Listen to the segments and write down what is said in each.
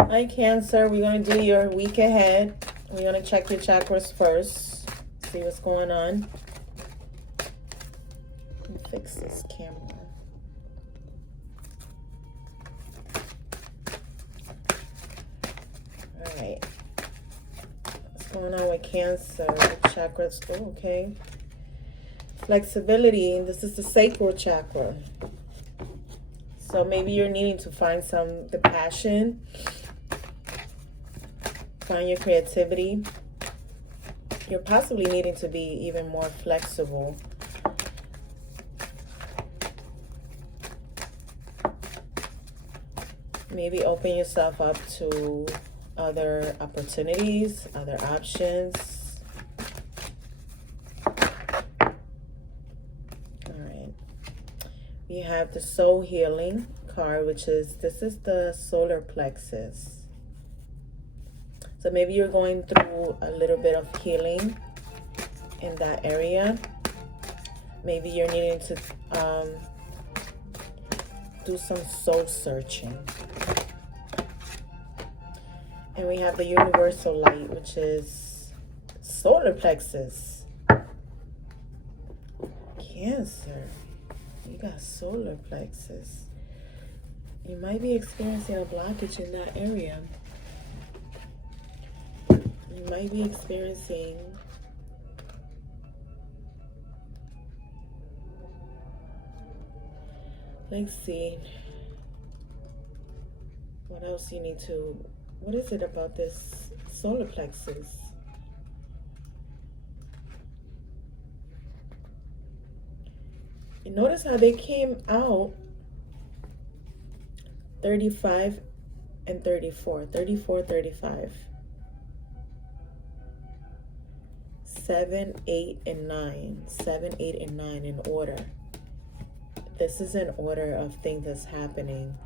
Hi, Cancer. We're going to do your week ahead. We're going to check your chakras first. See what's going on. Let me fix this camera. All right. What's going on with Cancer? Chakras. Oh, okay. Flexibility. This is the sacral chakra. So maybe you're needing to find the passion. Find your creativity. You're possibly needing to be even more flexible. Maybe open yourself up to other opportunities, other options. All right. We have the soul healing card, which is, this is the solar plexus. So maybe you're going through a little bit of healing in that area. Maybe you're needing to do some soul searching. And we have the universal light, which is solar plexus. Cancer. You got solar plexus. You might be experiencing a blockage in that area. You might be experiencing let's see. What else you need to, what is it about this solar plexus? You notice how they came out 35 and 34, 34, 35. 7, 8, and 9. 7, 8, and 9 in order. This is an order of things that's happening.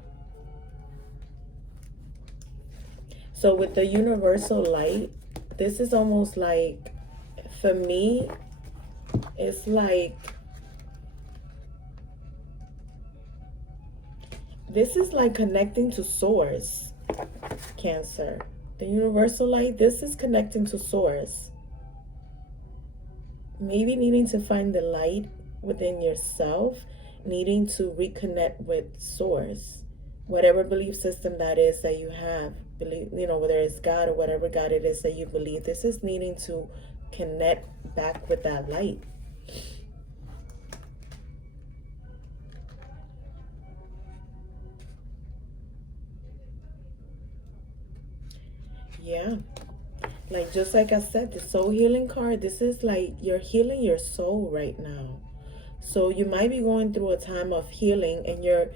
So with the universal light, this is almost like, for me, it's like, this is like connecting to source, Cancer. The universal light, this is connecting to source. Maybe needing to find the light within yourself, needing to reconnect with source. Whatever belief system that is that you have, believe, whether it's God or whatever God it is that you believe, this is needing to connect back with that light. Yeah. Like, just like I said, the soul healing card, this is like you're healing your soul right now. So you might be going through a time of healing and you're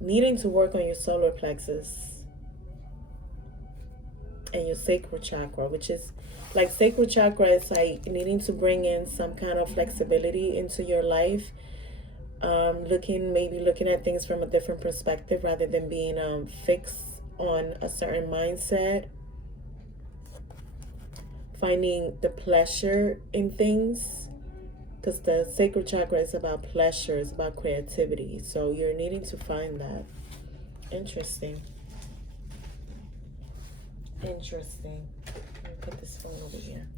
needing to work on your solar plexus and your sacral chakra, which is like, sacral chakra is like needing to bring in some kind of flexibility into your life. Maybe looking at things from a different perspective rather than being fixed on a certain mindset. Finding the pleasure in things, because the sacral chakra is about pleasure, it's about creativity. So you're needing to find that. Interesting. Interesting. Let me put this phone over here.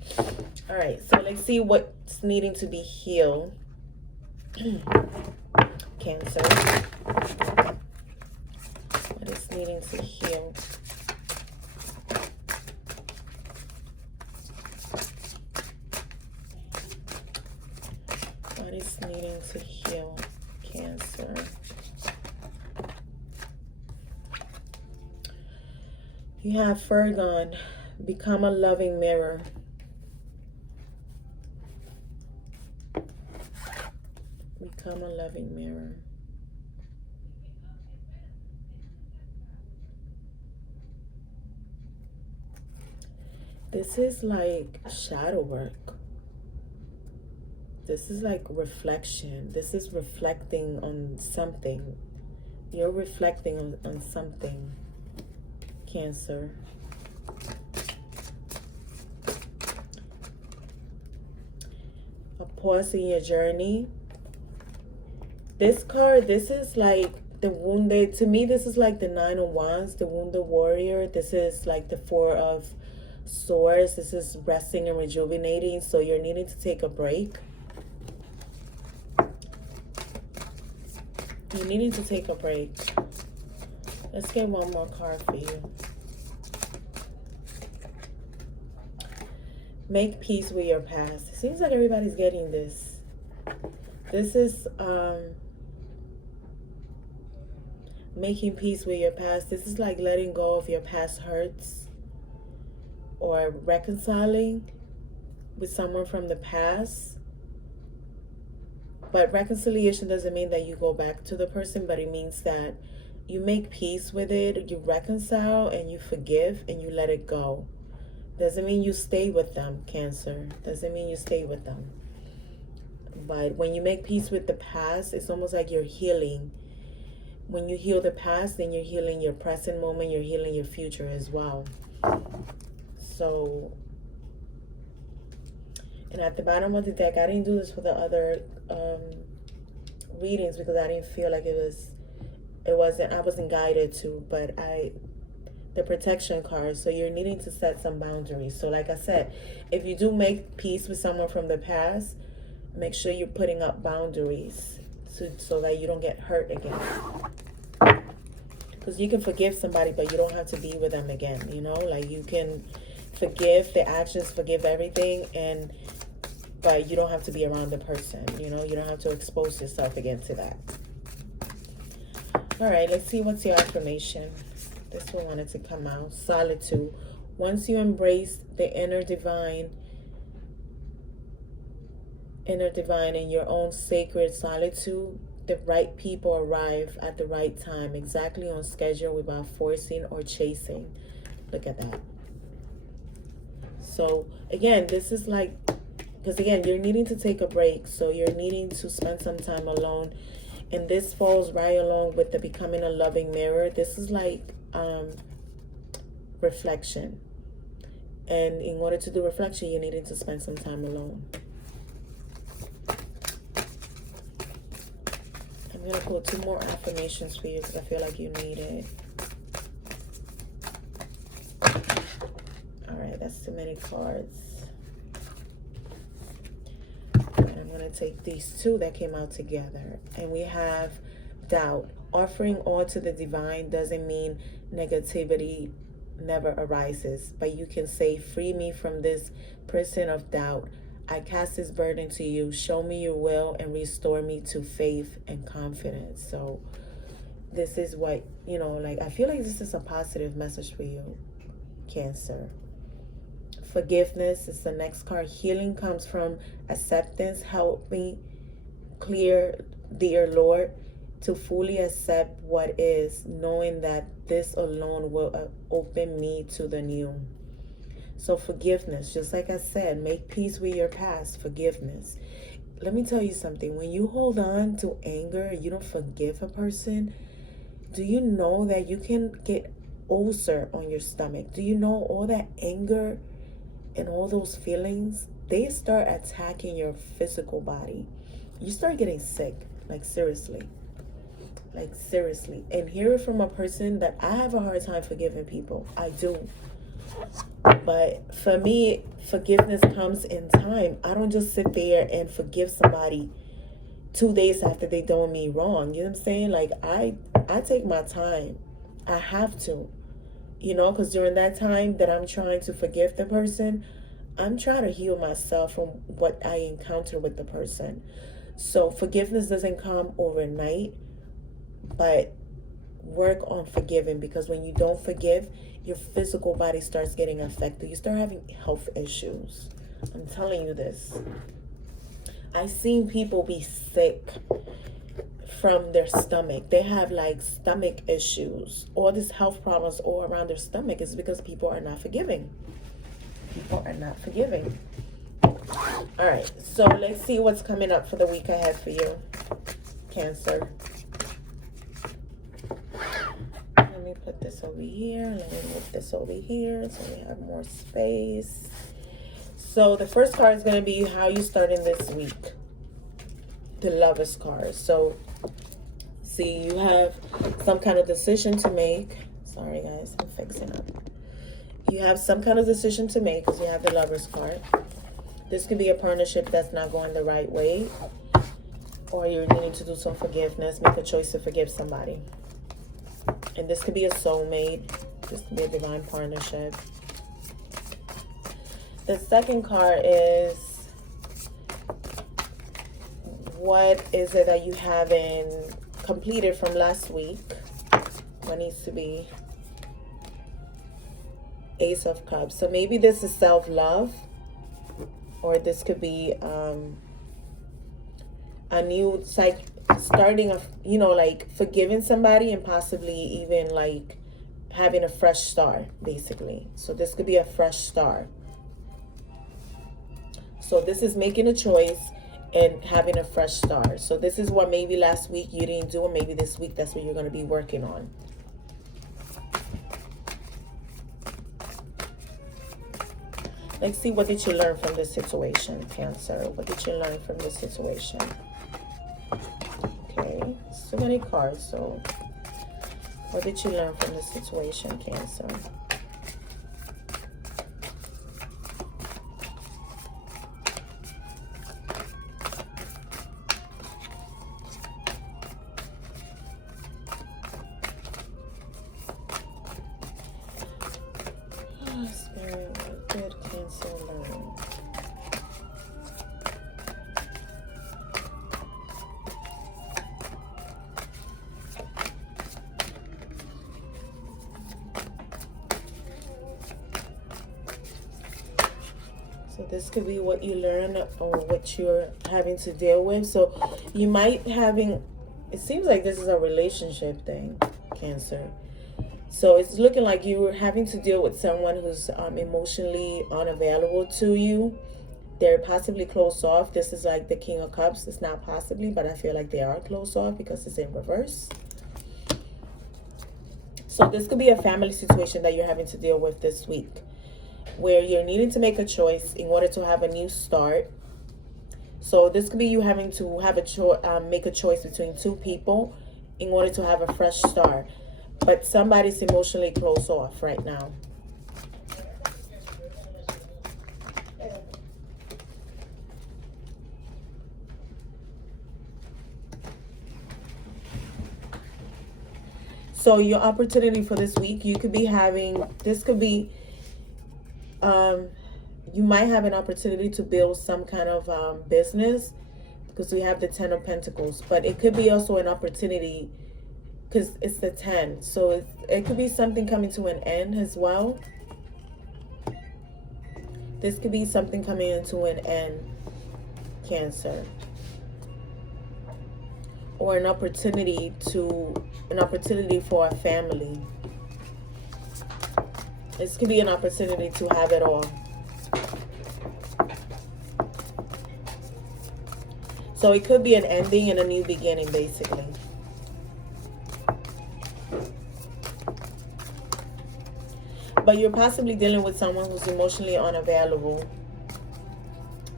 All right, so let's see what's needing to be healed. Cancer. What is needing to heal? What is needing to heal, Cancer? You have Fergon. Become a loving mirror. Become a loving mirror. This is like shadow work. This is like reflection. This is reflecting on something. You're reflecting on something, Cancer. A pause in your journey. This card, this is like the wounded. To me, this is like the 9 of Wands, the wounded warrior. This is like the 4 of Swords. This is resting and rejuvenating. So you're needing to take a break. You're needing to take a break. Let's get one more card for you. Make peace with your past. It seems like everybody's getting this. This is making peace with your past. This is like letting go of your past hurts or reconciling with someone from the past. But reconciliation doesn't mean that you go back to the person, but it means that you make peace with it, you reconcile, and you forgive, and you let it go. Doesn't mean you stay with them, Cancer. Doesn't mean you stay with them. But when you make peace with the past, it's almost like you're healing. When you heal the past, then you're healing your present moment, you're healing your future as well. So, and at the bottom of the deck, I didn't do this for the other readings because I didn't feel like I wasn't guided to, but the protection card. So you're needing to set some boundaries. So like I said, if you do make peace with someone from the past, make sure you're putting up boundaries so that you don't get hurt again. Because you can forgive somebody, but you don't have to be with them again, you know? Like you can forgive the actions, forgive everything, but you don't have to be around the person, you know? You don't have to expose yourself again to that. All right, let's see what's your affirmation. This one wanted to come out. Solitude. Once you embrace the inner divine in your own sacred solitude, the right people arrive at the right time, exactly on schedule, without forcing or chasing. Look at that. So again, this is like, because again, you're needing to take a break. So you're needing to spend some time alone. And this falls right along with the becoming a loving mirror. This is like reflection. And in order to do reflection, you're needing to spend some time alone. I'm going to pull 2 more affirmations for you because I feel like you need it. All right, that's too many cards. And I'm going to take these 2 that came out together. And we have doubt. Offering all to the divine doesn't mean negativity never arises, but you can say, free me from this prison of doubt. I cast this burden to you. Show me your will and restore me to faith and confidence. So this is what, you know, like, I feel like this is a positive message for you, Cancer. Forgiveness is the next card. Healing comes from acceptance. Help me clear, dear Lord, to fully accept what is, knowing that this alone will open me to the new. So forgiveness, just like I said, make peace with your past. Forgiveness. Let me tell you something. When you hold on to anger, you don't forgive a person, do you know that you can get ulcer on your stomach? Do you know all that anger and all those feelings, they start attacking your physical body. You start getting sick, like seriously. Like seriously. And hear it from a person that I have a hard time forgiving people. I do. But for me, forgiveness comes in time. I don't just sit there and forgive somebody 2 days after they done me wrong. You know what I'm saying? Like I take my time. I have to. You know, because during that time that I'm trying to forgive the person, I'm trying to heal myself from what I encounter with the person. So forgiveness doesn't come overnight, but work on forgiving, because when you don't forgive, your physical body starts getting affected. You start having health issues. I'm telling you this. I've seen people be sick from their stomach. They have like stomach issues. All these health problems all around their stomach is because people are not forgiving. People are not forgiving. All right, so let's see what's coming up for the week ahead for you, Cancer. Let me put this over here. Let me move this over here so we have more space. So the first card is going to be how you starting this week. The Lovers card. So see, you have some kind of decision to make. Sorry guys, I'm fixing up. You have some kind of decision to make because you have the Lovers card. This could be a partnership that's not going the right way, or you're needing to do some forgiveness, make a choice to forgive somebody. And this could be a soulmate. This could be a divine partnership. The second card is, what is it that you haven't completed from last week? What needs to be? Ace of Cups. So maybe this is self-love, or this could be a new starting of, you know, like forgiving somebody and possibly even like having a fresh start, basically. So this could be a fresh start. So this is making a choice and having a fresh start. So this is what maybe last week you didn't do, or maybe this week that's what you're going to be working on. Let's see, what did you learn from this situation, Cancer? What did you learn from this situation? Okay, so many cards. So what did you learn from this situation, Cancer? Spirit, what did Cancer learn? So this could be what you learn or what you're having to deal with. So you might having, it seems like this is a relationship thing, Cancer. So it's looking like you were having to deal with someone who's emotionally unavailable to you. They're possibly closed off. This is like the King of Cups. It's not possibly, but I feel like they are closed off because it's in reverse. So this could be a family situation that you're having to deal with this week, where you're needing to make a choice in order to have a new start. So this could be you having to have make a choice between two people in order to have a fresh start. But somebody's emotionally closed off right now. So your opportunity for this week, you could be having, this could be, you might have an opportunity to build some kind of business, because we have the 10 of Pentacles. But it could be also an opportunity, because it's the 10. So it could be something coming to an end as well. This could be something coming into an end, Cancer. Or an opportunity for a family. This could be an opportunity to have it all. So it could be an ending and a new beginning, basically. But you're possibly dealing with someone who's emotionally unavailable.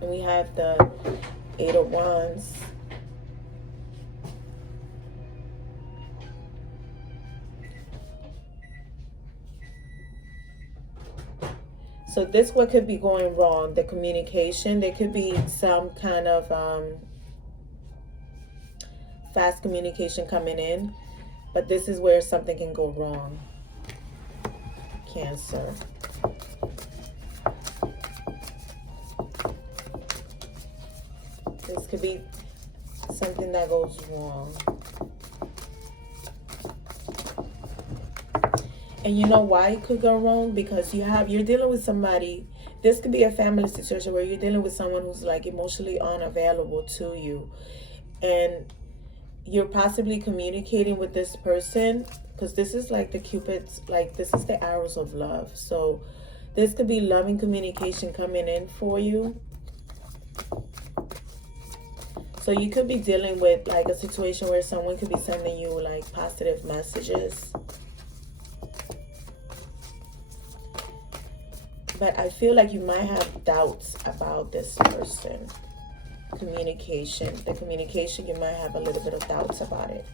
And we have the 8 of Wands. So this what could be going wrong, the communication. There could be some kind of fast communication coming in. But this is where something can go wrong, Cancer. This could be something that goes wrong. And you know why it could go wrong? Because you're dealing with somebody. This could be a family situation where you're dealing with someone who's like emotionally unavailable to you. And you're possibly communicating with this person, because this is like the Cupid's, like this is the arrows of love. So this could be loving communication coming in for you. So you could be dealing with like a situation where someone could be sending you like positive messages. But I feel like you might have doubts about this person. Communication. The communication, you might have a little bit of doubts about it.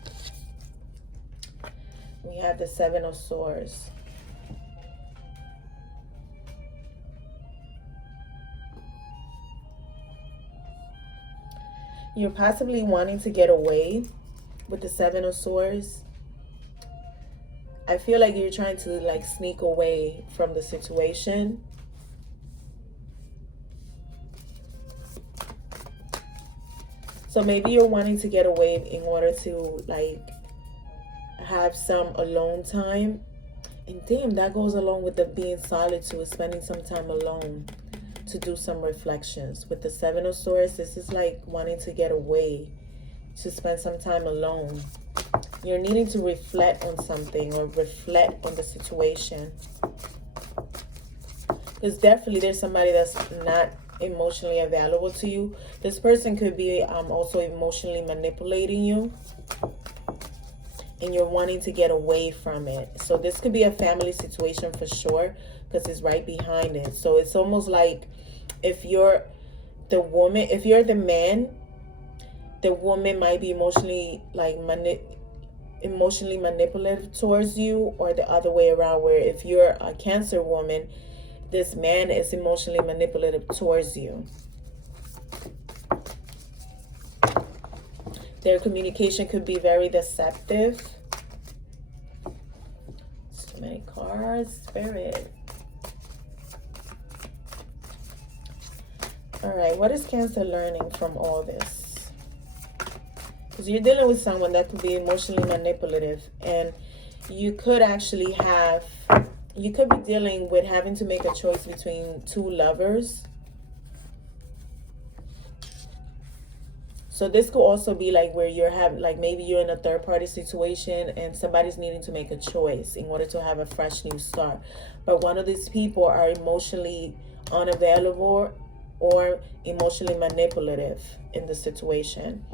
have the Seven of Swords. You're possibly wanting to get away with the Seven of Swords. I feel like you're trying to like sneak away from the situation. So maybe you're wanting to get away in order to like have some alone time. And damn, that goes along with the being solitude, spending some time alone to do some reflections. With the Seven of Swords, this is like wanting to get away, to spend some time alone. You're needing to reflect on something or reflect on the situation. Because definitely there's somebody that's not emotionally available to you. This person could be also emotionally manipulating you, and you're wanting to get away from it. So this could be a family situation for sure, because it's right behind it. So it's almost like if you're the woman, if you're the man, the woman might be emotionally like emotionally manipulative towards you, or the other way around, where if you're a Cancer woman, this man is emotionally manipulative towards you. Their communication could be very deceptive. So many cards, Spirit. All right, what is Cancer learning from all this? Because you're dealing with someone that could be emotionally manipulative, and you could actually have, you could be dealing with having to make a choice between two lovers. So this could also be like where you're having, like maybe you're in a third party situation and somebody's needing to make a choice in order to have a fresh new start. But one of these people are emotionally unavailable or emotionally manipulative in the situation.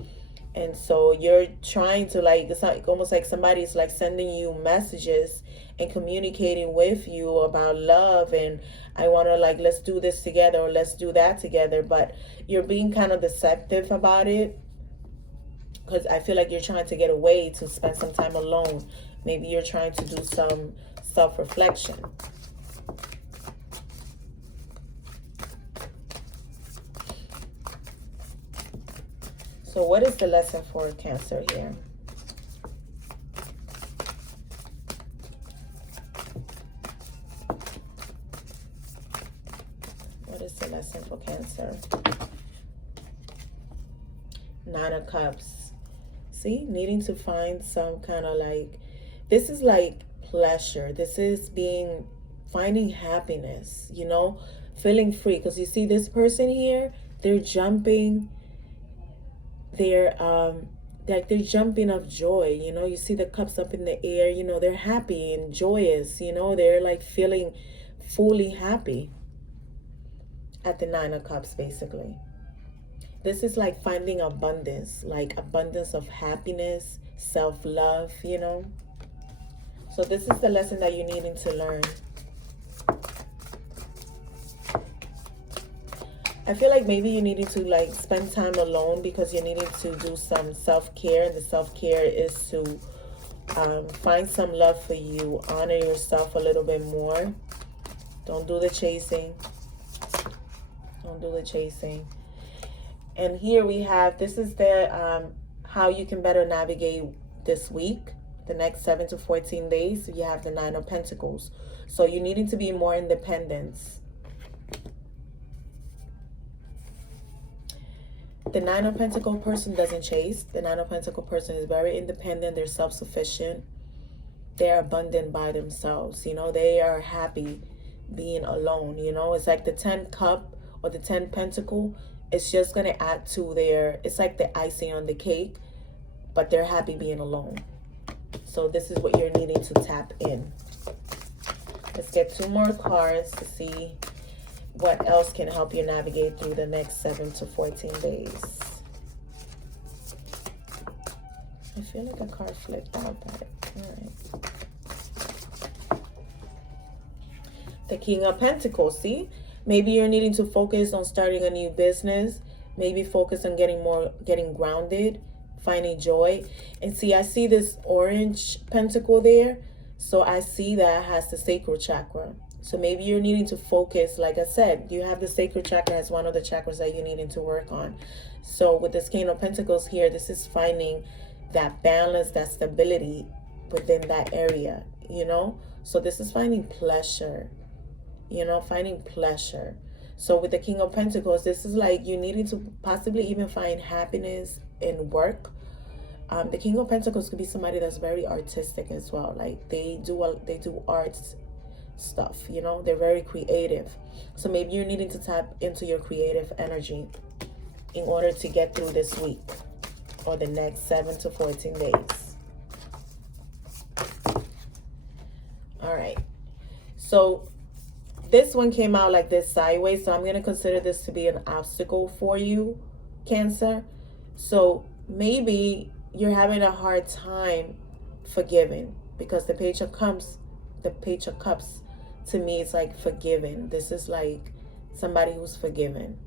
And so you're trying to like, it's like almost like somebody's like sending you messages and communicating with you about love, and I want to like, let's do this together, or let's do that together. But you're being kind of deceptive about it, because I feel like you're trying to get away to spend some time alone. Maybe you're trying to do some self-reflection. So what is the lesson for Cancer here? What is the lesson for Cancer? Nine of Cups. See, needing to find some kind of like, this is like pleasure. This is finding happiness, you know, feeling free. Because you see this person here, they're jumping. They're like they're jumping of joy, you know. You see the cups up in the air, you know, they're happy and joyous, you know, they're like feeling fully happy at the Nine of Cups. Basically, this is like finding abundance, like abundance of happiness, self-love, you know. So this is the lesson that you're needing to learn. I feel like maybe you needed to like spend time alone because you needed to do some self-care. And the self-care is to find some love for you. Honor yourself a little bit more. Don't do the chasing. Don't do the chasing. And here we have, this is the how you can better navigate this week, the next 7 to 14 days. You have the Nine of Pentacles. So you needing to be more independent. The Nine of Pentacles person doesn't chase. The Nine of Pentacles person is very independent. They're self-sufficient. They're abundant by themselves. You know, they are happy being alone. You know, it's like the 10 cup or the 10 pentacle. It's just going to add to their, it's like the icing on the cake, but they're happy being alone. So this is what you're needing to tap in. Let's get 2 more cards to see what else can help you navigate through the next 7 to 14 days. I feel like a card flipped out, but all right. The King of Pentacles, see? Maybe you're needing to focus on starting a new business. Maybe focus on getting grounded, finding joy. And see, I see this orange pentacle there. So I see that has the sacral chakra. So maybe you're needing to focus, like I said, you have the sacral chakra as one of the chakras that you're needing to work on. So with this King of Pentacles here, this is finding that balance, that stability within that area, you know? So this is finding pleasure, you know, finding pleasure. So with the King of Pentacles, this is like you needing to possibly even find happiness in work. The King of Pentacles could be somebody that's very artistic as well. Like they do arts stuff, you know, they're very creative. So maybe you're needing to tap into your creative energy in order to get through this week or the next 7 to 14 days. All right. So this one came out like this sideways. So I'm going to consider this to be an obstacle for you, Cancer. So maybe you're having a hard time forgiving, because the Page of Cups, to me, it's like forgiving. This is like somebody who's forgiven.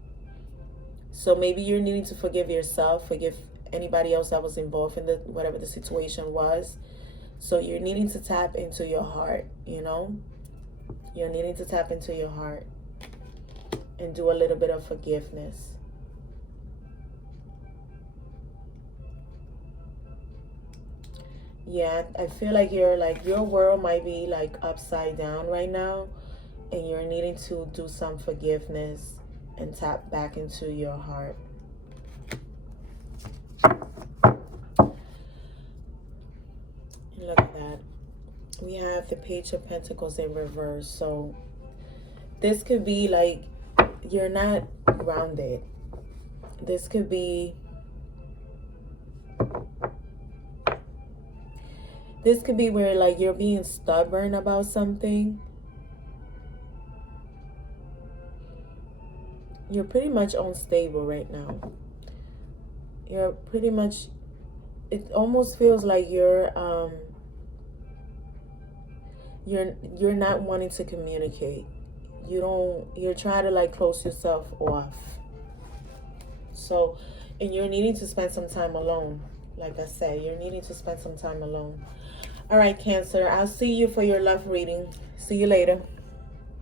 So maybe you're needing to forgive yourself, forgive anybody else that was involved in whatever the situation was. So you're needing to tap into your heart, you know? You're needing to tap into your heart and do a little bit of forgiveness. Yeah, I feel like your world might be like upside down right now, and you're needing to do some forgiveness and tap back into your heart. Look at that. We have the Page of Pentacles in reverse. So this could be like you're not grounded. This could be where like you're being stubborn about something. You're pretty much unstable right now. You're pretty much, it almost feels like you're not wanting to communicate. You're trying to like close yourself off. So, and you're needing to spend some time alone. Like I said, you're needing to spend some time alone. All right, Cancer, I'll see you for your love reading. See you later.